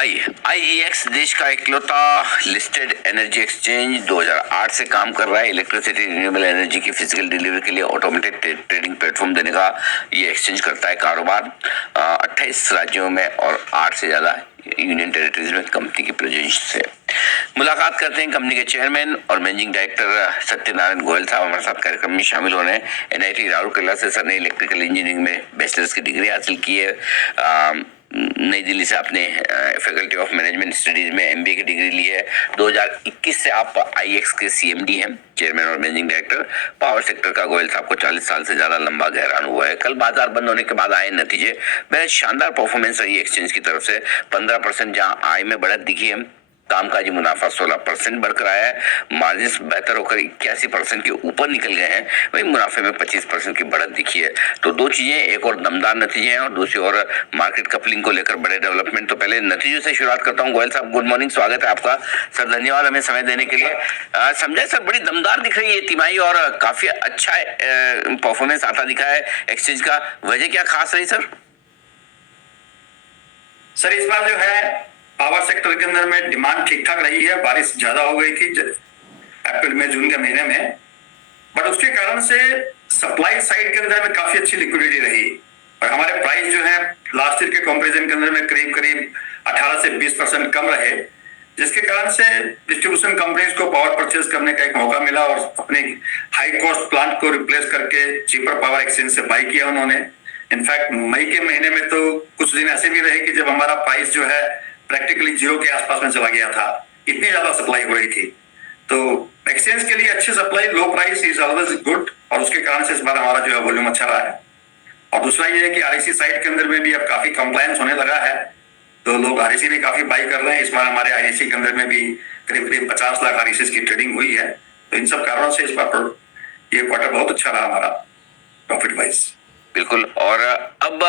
IEX देश का इकलौता लिस्टेड एनर्जी एक्सचेंज 2008 से काम कर रहा है। इलेक्ट्रिसिटी रिन्यूएबल एनर्जी की फिजिकल डिलीवरी के लिए ऑटोमेटेड ट्रेडिंग प्लेटफॉर्म देने का ये एक्सचेंज करता है कारोबार। 28 राज्यों में और 8 से ज्यादा यूनियन टेरिटरीज में कंपनी की प्रेजेंस है। मुलाकात करते हैं कंपनी के चेयरमैन और मैनेजिंग डायरेक्टर सत्यनारायण गोयल साहब हमारे साथ कार्यक्रम में शामिल हो रहे हैं। एनआईटी राउरकेला से सर ने इलेक्ट्रिकल इंजीनियरिंग में बैचलर्स की डिग्री हासिल की है। नई दिल्ली से आपने फैकल्टी ऑफ मैनेजमेंट स्टडीज में एमबीए की डिग्री ली है। 2021 से आप आईएक्स के सीएमडी हैं, चेयरमैन और मैनेजिंग डायरेक्टर। पावर सेक्टर का गोयल साहब को 40 साल से ज्यादा लंबा गहरा अनुभव है। कल बाजार बंद होने के बाद आए नतीजे बेहद शानदार परफॉर्मेंस रही एक्सचेंज की तरफ से। 15% जहां आय में बढ़त दिखी है, कामकाजी मुनाफा 16% बढ़कर आया है, मार्जिन बेहतर होकर 81% के ऊपर निकल गए हैं, वही मुनाफे में 25% की बढ़त दिखी है। तो दो चीजें, एक और दमदार नतीजे हैं और दूसरी और मार्केट कपलिंग को लेकर बड़े डेवलपमेंट। तो पहले नतीजों से शुरुआत करता हूं। गोयल साहब, गुड मॉर्निंग, स्वागत है आपका। सर धन्यवाद हमें समय देने के लिए। समझे सर, बड़ी दमदार दिख रही है तिमाही और काफी अच्छा परफॉर्मेंस आता दिखा है एक्सचेंज का। वजह क्या खास रही सर? सर इस बार जो है पावर सेक्टर के अंदर में डिमांड ठीक ठाक रही है। बारिश ज्यादा हो गई थी अप्रैल में जून के महीने में, बट उसके कारण से सप्लाई साइड के अंदर में काफी अच्छी लिक्विडिटी रही और हमारे प्राइस जो है लास्ट ईयर के कंपैरिजन के अंदर में करीब करीब 18 से 20% कम रहे, जिसके कारण से डिस्ट्रीब्यूशन कंपनीज को पावर परचेज करने का एक मौका मिला और अपने हाई कॉस्ट प्लांट को रिप्लेस करके चीपर पावर एक्सचेंज से बाई किया उन्होंने। इनफैक्ट मई के महीने में तो कुछ दिन ऐसे भी रहे कि जब हमारा प्राइस जो है प्रैक्टिकली जीरो के आसपास में चला गया था, इतनी ज्यादा सप्लाई हो रही थी। तो एक्सचेंज के लिए अच्छी supply, low price is always good और उसके कारण से इस बार हमारा जो है वॉल्यूम अच्छा रहा है। और दूसरा ये है कि आरईसी साइड के अंदर में भी अब काफी कंप्लायंस होने लगा है, तो लोग आरईसी भी काफी बाई कर रहे हैं। इस बार हमारे आरईसी के अंदर में भी करीब करीब 50 लाख आरईसी की ट्रेडिंग हुई है। तो इन सब कारणों से इस बार ये क्वार्टर बहुत अच्छा रहा हमारा प्रॉफिट वाइज। बिल्कुल। और अब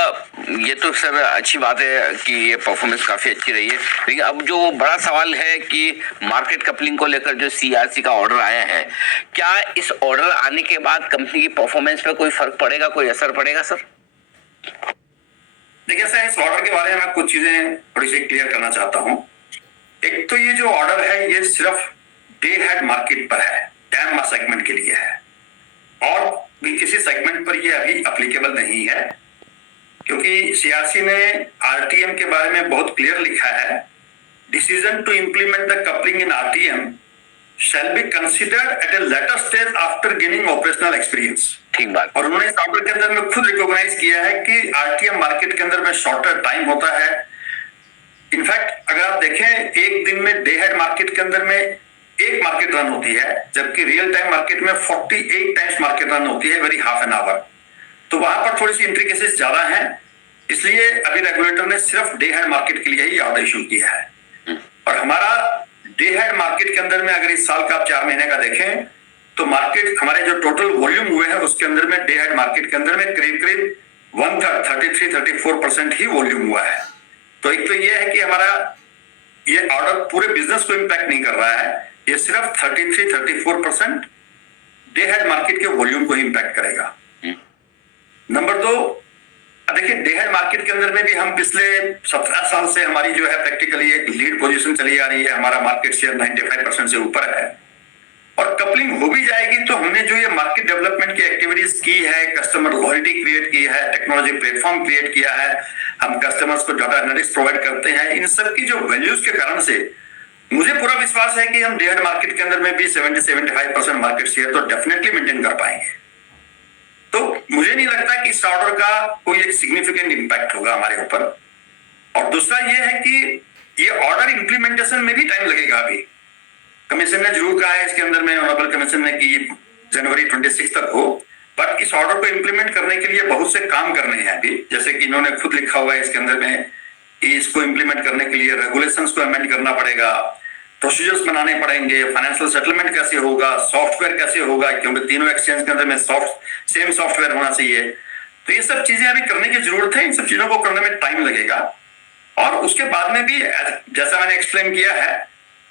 ये तो सर अच्छी बात है कि ये परफॉर्मेंस काफी अच्छी रही है, लेकिन अब जो बड़ा सवाल है कि मार्केट कपलिंग को लेकर जो सीआरसी का ऑर्डर आया है, क्या इस ऑर्डर आने के बाद कंपनी की परफॉर्मेंस पे कोई फर्क पड़ेगा, कोई असर पड़ेगा सर? देखिए सर, इस ऑर्डर के बारे में मैं कुछ चीजें थोड़ी सी क्लियर करना चाहता हूँ। एक तो ये जो ऑर्डर है ये सिर्फ डे हेड मार्केट पर है, डैम सेगमेंट के लिए है और भी किसी सेगमेंट पर ये अभी एप्लीकेबल नहीं है, क्योंकि सीआरसी ने आरटीएम के बारे में बहुत क्लियर लिखा है। Decision to implement the coupling in RTM shall be considered at a later stage after gaining operational experience. ठीक बात। और उन्होंने इस ऑर्डर के अंदर में खुद रिकॉग्नाइज किया है कि आरटीएम मार्केट के अंदर में शॉर्टर टाइम होता है। इनफैक्ट अगर आप देखें, एक दिन में डे हेड मार्केट के अंदर में एक मार्केट रन होती है, जबकि रियल टाइम मार्केट में 48 टाइम्स मार्केट रन होती है वेरी हाफ एन आवर। तो वहां पर थोड़ी सी इंट्रिकेसीज ज्यादा हैं, इसलिए अभी रेगुलेटर ने सिर्फ डे हेड मार्केट के लिए ही ऑर्डर इशू किया है। और हमारा डे हेड मार्केट के अंदर में अगर इस साल का आप 4 महीने का देखें तो मार्केट हमारे जो टोटल वॉल्यूम हुए हैं उसके अंदर में डे हेड मार्केट के अंदर में करीब करीब 1/3 33-34% ही वॉल्यूम हुआ है। तो एक तो ये है कि हमारा ये ऑर्डर पूरे बिजनेस को इम्पैक्ट नहीं कर रहा है, ये सिर्फ 33-34% डे हेड मार्केट के वॉल्यूम को इम्पैक्ट करेगा। नंबर 2, देखिए डे हेड मार्केट के अंदर में भी हम पिछले 17 साल से हमारी जो है प्रैक्टिकली एक लीड पोजीशन चली आ रही है। हमारा मार्केट शेयर 95% से ऊपर है और कपलिंग हो भी जाएगी तो हमने जो ये मार्केट डेवलपमेंट की एक्टिविटीज की है, कस्टमर लॉयल्टी क्रिएट की है, टेक्नोलॉजी प्लेटफॉर्म क्रिएट किया है, हम कस्टमर्स को डाटा एनालिटिक्स प्रोवाइड करते हैं, इन सब की जो वैल्यूज के कारण से मुझे पूरा विश्वास है कि हम डे हेड मार्केट के अंदर में भी 70-75% मार्केट शेयर तो डेफिनेटली मेंटेन कर पाएंगे। तो मुझे नहीं लगता कि इस ऑर्डर का कोई एक सिग्निफिकेंट इंपैक्ट होगा हमारे ऊपर। और दूसरा ये है कि ये ऑर्डर इंप्लीमेंटेशन में भी टाइम लगेगा। अभी कमीशन ने जरूर कहा है इसके अंदर में, ऑनरेबल कमीशन ने, कि जनवरी 26 तक हो, बट इस ऑर्डर को इंप्लीमेंट करने के लिए बहुत से काम करने हैं अभी। जैसे कि इन्होंने खुद लिखा हुआ है इसके अंदर में कि इसको इंप्लीमेंट करने के लिए रेगुलेशंस को अमेंड करना पड़ेगा, प्रोसीजर्स बनाने पड़ेंगे, फाइनेंशियल सेटलमेंट कैसे होगा, सॉफ्टवेयर कैसे होगा, क्योंकि तीनों एक्सचेंज के अंदर में सेम सॉफ्टवेयर होना चाहिए। तो ये सब चीजें अभी करने की जरूरत है, इन सब चीजों को करने में टाइम लगेगा। और उसके बाद में भी जैसा मैंने एक्सप्लेन किया है,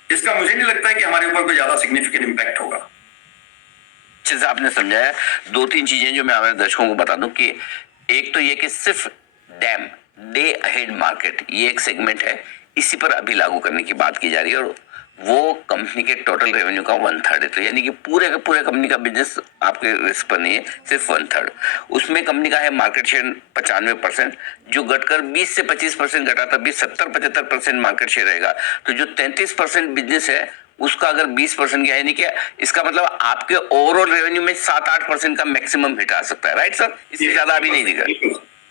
इसका मुझे नहीं लगता है कि हमारे ऊपर कोई ज्यादा सिग्निफिकेंट इंपैक्ट होगा। अच्छे से आपने समझाया। 2-3 चीजें जो मैं हमारे दर्शकों को बता दूं कि एक तो ये कि सिर्फ डे अहेड मार्केट ये एक सेगमेंट है, इसी पर अभी लागू करने की बात की जा रही है, और वो कंपनी के टोटल रेवेन्यू का 1/3 है। तो यानी कि पूरे का पूरे कंपनी का बिजनेस आपके रिस्क पर नहीं है, सिर्फ 1/3। उसमें कंपनी का है मार्केट शेयर 95%, जो घटकर 20 से 25% घटा, तब 70-75% मार्केट शेयर रहेगा। तो जो 33% बिजनेस है उसका अगर 20% गया, यानी कि इसका मतलब आपके ओवरऑल रेवेन्यू में 7-8% का मैक्सिमम हिट आ सकता है, राइट सर? इससे ज्यादा अभी नहीं दिखा।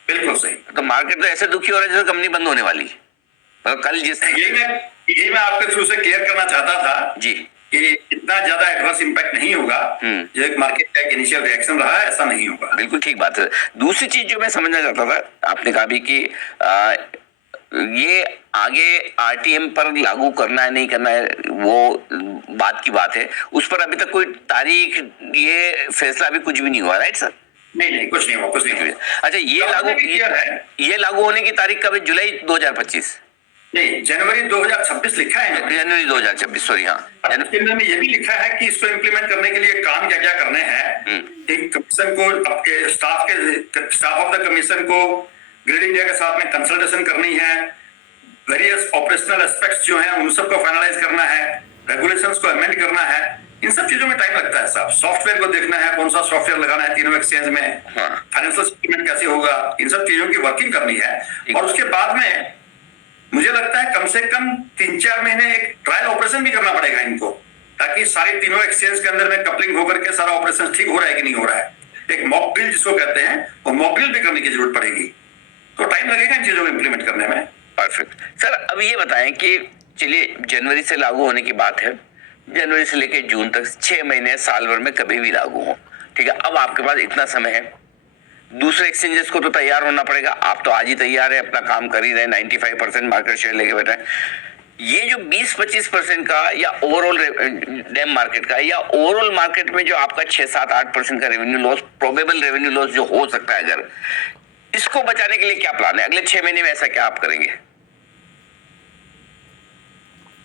बिल्कुल सही। तो मार्केट तो ऐसे दुखी हो रहा है जैसे कंपनी बंद होने वाली है। कल जिस यही मैं आपके थ्रू से क्लियर करना चाहता था जी कि इतना ज्यादा एडवर्स इंपैक्ट नहीं होगा, जो एक मार्केट का एक इनिशियल रिएक्शन रहा है, ऐसा नहीं होगा। बिल्कुल ठीक बात है। दूसरी चीज जो मैं समझना चाहता था, आपने कहा भी कि ये आगे आरटीएम पर लागू करना है नहीं करना है, वो बात की बात है। उस पर अभी तक कोई तारीख, ये फैसला अभी कुछ भी नहीं हुआ, राइट सर? नहीं, कुछ नहीं हुआ, कुछ नहीं हुआ। अच्छा, ये लागू होने की तारीख कब है? जुलाई 2025? नहीं, जनवरी 2026 लिखा है। जनवरी 2026, सॉरी। हाँ, इसके अंदर में ये भी लिखा है कि इसको इम्प्लीमेंट करने के लिए काम क्या क्या करने हैं। एक कमीशन को, आपके स्टाफ ऑफ द कमीशन को ग्रेड इंडिया के साथ में कंसल्टेशन करनी है, वेरियस ऑपरेशनल एस्पेक्ट्स जो हैं उन सबको फाइनलाइज करना है, रेगुलेशंस को अमेंड करना है। इन सब चीजों में टाइम लगता है साहब। सॉफ्टवेयर को देखना है, कौन सा सॉफ्टवेयर लगाना है तीनों एक्सचेंज में, फाइनेंशियल सेटलमेंट कैसे होगा, इन सब चीजों की वर्किंग करनी है। और उसके बाद में मुझे लगता है कम से कम 3-4 महीने एक ट्रायल ऑपरेशन भी करना पड़ेगा इनको, ताकि सारे तीनों एक्सचेंज के अंदर में कपलिंग होकर के सारा ऑपरेशन ठीक हो रहा है कि नहीं हो रहा है। एक मॉक ड्रिल जिसको कहते हैं, वो मॉक ड्रिल भी करने की जरूरत पड़ेगी। तो टाइम लगेगा इन चीजों को इम्प्लीमेंट करने में। Perfect sir. अब ये बताएं कि चलिए, जनवरी से लागू होने की बात है, जनवरी से लेकर जून तक 6 महीने, साल भर में कभी भी लागू हो, ठीक है। अब आपके पास इतना समय है, दूसरे एक्सचेंजेस को तो तैयार होना पड़ेगा। आप तो आज ही तैयार है, अपना काम कर ही रहे, 95% मार्केट शेयर लेके बैठे हैं। ये जो 20-25% का, या ओवरऑल डैम मार्केट का, या ओवरऑल मार्केट में जो आपका 6-7-8% का revenue loss, probable revenue loss जो हो सकता है, अगर इसको बचाने के लिए क्या प्लान है अगले 6 महीने में? ऐसा क्या आप करेंगे?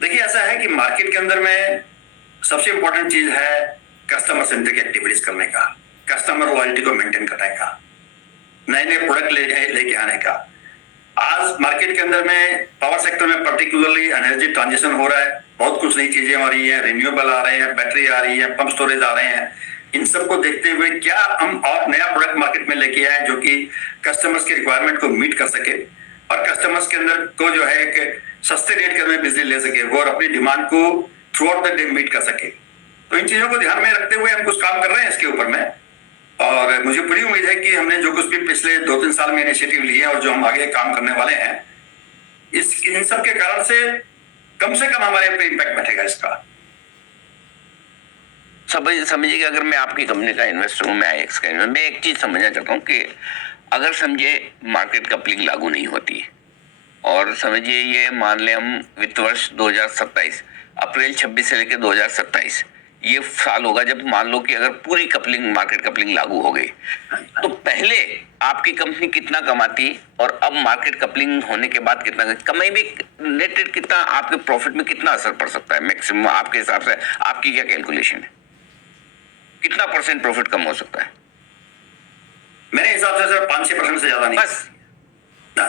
देखिए, ऐसा है कि मार्केट के अंदर में सबसे इंपॉर्टेंट चीज है कस्टमर सेंट्रिक एक्टिविटीज करने का, कस्टमर लॉयल्टी को मेंटेन करने का, नए नए प्रोडक्ट लेके आने का। आज मार्केट के अंदर में पावर सेक्टर में पर्टिकुलरली एनर्जी ट्रांजिशन हो रहा है, बहुत कुछ नई चीजें आ रही है, रिन्यूएबल आ रहे हैं, बैटरी आ रही है, पंप स्टोरेज आ रहे हैं। इन सबको देखते हुए क्या हम और नया प्रोडक्ट मार्केट में लेके आए जो कि कस्टमर्स के रिक्वायरमेंट को मीट कर सके, और कस्टमर्स के अंदर को जो है एक सस्ते रेट के अंदर बिजली ले सके, वो और अपनी डिमांड को थ्रू आउट द डे मीट कर सके। तो इन चीजों को ध्यान में रखते हुए हम कुछ काम कर रहे हैं इसके ऊपर में, और मुझे पूरी उम्मीद है कि हमने जो कुछ भी पिछले 2-3 साल में इनिशिएटिव लिए और जो हम आगे काम करने वाले हैं, इन सब के कारण से कम हमारे पे इम्पैक्ट बैठेगा इसका। समझिए कि अगर मैं आपकी कंपनी का इन्वेस्टर हूं, मैं आईएक्स का इन्वेस्टर, मैं एक चीज समझना चाहता हूं कि अगर समझे मार्केट कपलिंग लागू नहीं होती, और समझिए ये मान लें हम वित्त वर्ष 2027, अप्रैल 26 से लेकर 2027 ये साल होगा जब मान लो कि अगर पूरी कपलिंग, मार्केट कपलिंग लागू हो गई, तो पहले आपकी कंपनी कितना कमाती, और अब मार्केट कपलिंग होने के बाद कितना कमाई भी, नेट कितना, आपके प्रॉफिट में कितना असर पड़ सकता है मैक्सिमम आपके हिसाब से? आपकी क्या कैलकुलेशन है, कितना % प्रॉफिट कम हो सकता है? मेरे हिसाब से सर 5-6% से ज्यादा नहीं बस ना।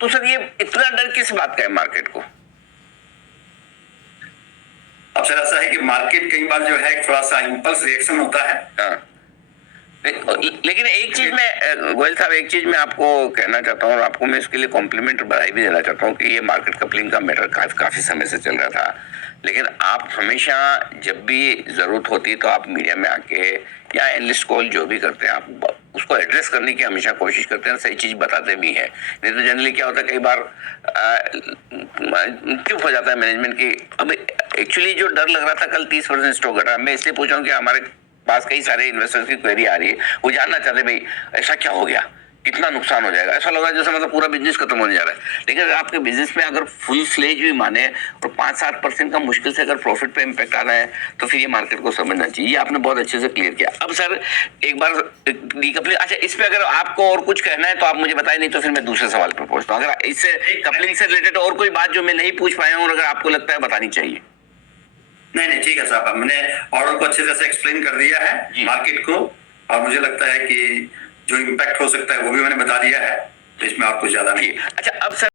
तो सर ये इतना डर किस बात का है मार्केट को? अब सर ऐसा है कि मार्केट कई बार जो है थोड़ा सा इंपल्स रिएक्शन होता है। हाँ, लेकिन एक चीज मैं गोयल साहब, एक चीज मैं आपको कहना चाहता हूँ, और आपको मैं इसके लिए कॉम्प्लीमेंट बधाई भी देना चाहता हूँ कि ये मार्केट कपलिंग का मैटर काफी समय से चल रहा था, लेकिन आप हमेशा जब भी जरूरत होती तो आप मीडिया में आके या एनालिस्ट कॉल जो भी करते हैं, आप उसको एड्रेस करने की हमेशा कोशिश करते हैं, सही चीज बताते भी हैं। नहीं तो जनरली क्या होता है, कई बार चुप हो जाता है मैनेजमेंट की। अब एक्चुअली जो डर लग रहा था कल 30% स्टॉक घटा, मैं इसलिए पूछ रहा हूँ कि हमारे पास कई सारे इन्वेस्टर्स की क्वेरी आ रही है, वो जानना चाहते भाई ऐसा क्या हो गया, कितना नुकसान हो जाएगा। ऐसा लग रहा है जैसे मतलब पूरा बिजनेस खत्म होने जा रहा है, लेकिन अगर आपके बिजनेस में अगर फुल फ्लेज भी माने और 5-7% का मुश्किल से अगर प्रॉफिट पे इम्पैक्ट आ रहा है, तो फिर ये मार्केट को समझना चाहिए। ये आपने बहुत अच्छे से क्लियर किया। अब सर एक बार डीकपलिंग, अच्छा इस पे अगर आपको और कुछ कहना है तो आप मुझे बताएं, नहीं तो फिर मैं दूसरे सवाल पर पहुंचता हूँ। अगर इससे कपलिंग से रिलेटेड और कोई बात जो मैं नहीं पूछ पाया हूँ और अगर आपको लगता है बतानी चाहिए। नहीं ठीक है साहब, हमने ऑर्डर को अच्छे तरह से एक्सप्लेन कर दिया है मार्केट को, और मुझे लगता है कि जो इम्पैक्ट हो सकता है वो भी मैंने बता दिया है, तो इसमें और कुछ ज्यादा नहीं। अच्छा अब सर